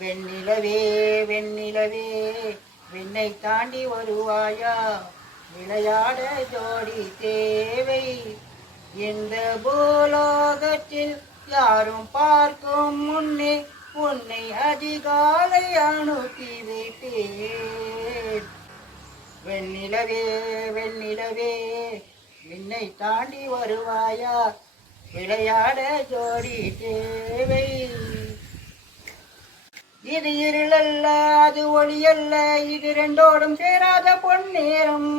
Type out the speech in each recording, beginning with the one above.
வெண்ணிலவே வெண்ணிலவே விண்ணை தாண்டி வருவாயா, விளையாட ஜோடி தேவை. இந்த பூலோகத்தில் யாரும் பார்க்கும் முன்னே உன்னை அதிகாலை அனுப்பி வைத்தேன். வெண்ணிலவே வெண்ணிலவே விண்ணை தாண்டி வருவாயா, விளையாட ஜோடி தேவை. இது இருளல்ல அது ஒளியல்ல, இது ரெண்டோடும் சேராத பொன்னேரம்.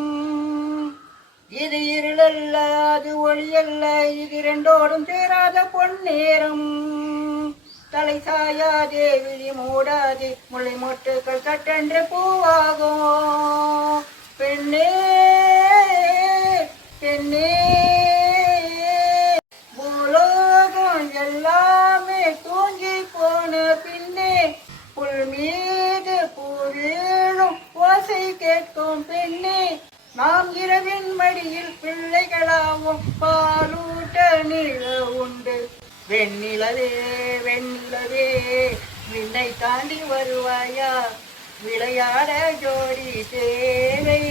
இது இருளல்ல அது ஒளியல்ல, இது ரெண்டோடும் சேராத பொன்னேரம். தலை சாயாதே விழி மூடாதே, முளை மொட்டுக்கள் சட்டென்று பூவாகும். பெண்ணே பெண்ணே பூலோகம் எல்லாமே தூங்கி போன பின்னே, புல் மீது பூவீழும் ஓசை கேட்கும் பெண்ணே. நாம் இரவின் மடியில் பிள்ளைகளாவும் பாலூட்ட நில உண்டு. வெண்ணிலவே வெண்ணிலவே விண்ணை தாண்டி வருவாயா, விளையாட ஜோடி தேவை.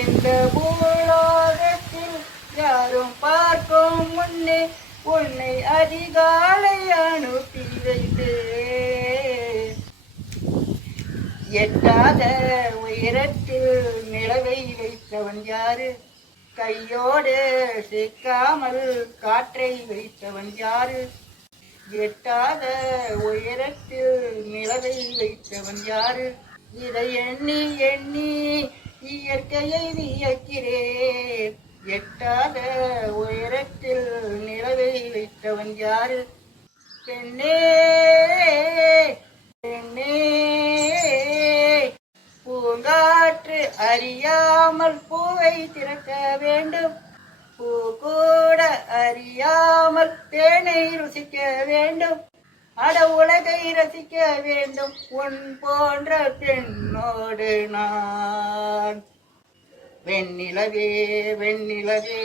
இந்த பூலோகத்தில் யாரும் பார்க்கும் முன்னே உன்னை அதிகாலை அனுப்பி வைத்தேன். எட்டாத உயரத்தில் நிலவை வைத்தவன் யாரு, கையோடு சிக்காமல் காற்றை வைத்தவன் யாரு. எட்டாத உயரத்தில் நிலவை வைத்தவன் யாரு. இதை எண்ணி எண்ணி இயற்கையை வியக்கிறேன். எட்டாத உயரத்தில் நிலவை வைத்தவன் யாரு. பெண்ணே பெண்ணே பூங்காற்று அறியாமல் பூவை திறக்க வேண்டும், பூ கூட அறியாமல் தேனை ருசிக்க வேண்டும். அட உலகை ரசிக்க வேண்டும் உன் போன்ற பெண்ணோடு நான். வெண்ணிலவே வெண்ணிலவே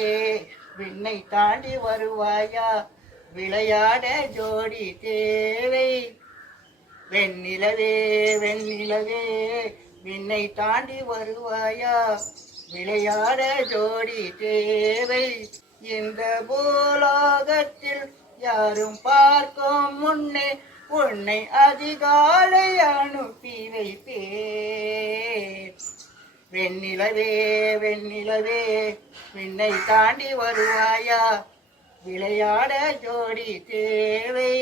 விண்ணை தாண்டி வருவாயா, விளையாட ஜோடி தேவை. வெண்ணிலவே வெண்ணிலவே விண்ணை தாண்டி வருவாயா, விளையாட ஜோடி தேவை. இந்த பூலோகத்தில் யாரும் பார்க்கும் முன்னே உன்னை அதிகாலை அனுப்பி வைப்பேன். வெண்ணிலவே வெண்ணிலவே விண்ணை தாண்டி வருவாயா, விளையாட ஜோடி தேவை.